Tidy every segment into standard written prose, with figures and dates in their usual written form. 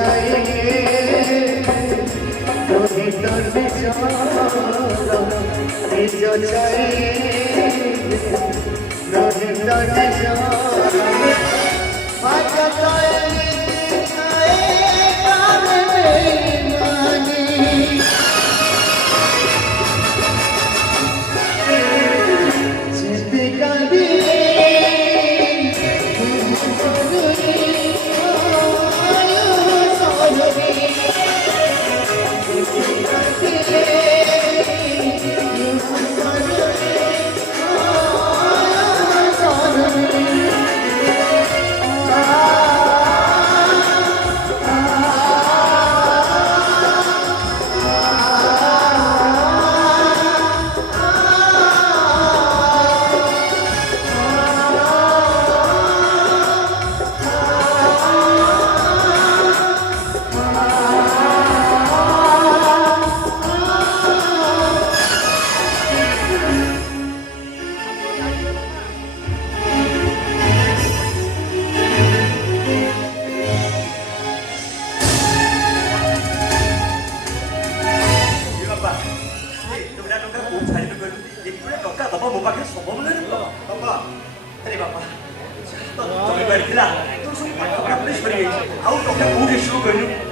चाहिए तो निज चाहिए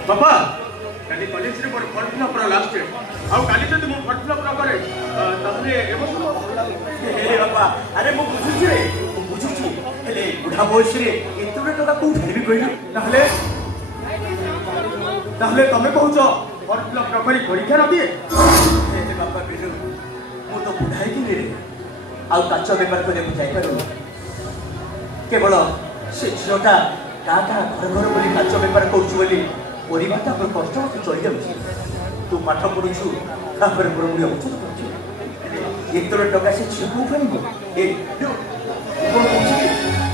बापा काली कॉलेज रे मोर फॉर्म फिल अप लास्ट आउ काली जदी मोर फॉर्म फिल अप करे तहले एबो हे बापा अरे मु बुझुची रे मु बुझुची हेले बुढ़ा बयस रे एतुरे टका को धरबी कहिलु ताहले ताहले तमे कहउछ फॉर्म फिल अप करी परीक्षा न दिए हे बापा बिरु मु तो बुढ़ाई कि रे आउ काच पेपर को बुझाई पारो केवल से झियोटा का घर घर बोली काच बेपार करुछु बोली परिवारटा पर कष्ट मत चली जाउछि तू पाठ पढुछु तापर मोर मुड़ी होछु एतरो टका से छिपु फैबो ए जो कोन होछि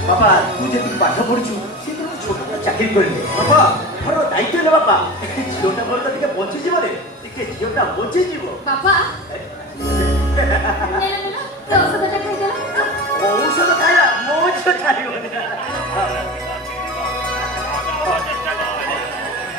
बाबा तू जे पाठ पढुछु से तो छोटा चाकरी करले बाबा हर दायित्व ले बाबा छोटा बोल तो टिके बंची जीव रे टिके जीवटा बंची जीव बाबा ने तो औषध खाइला औषध खाइला मोछ खाइयो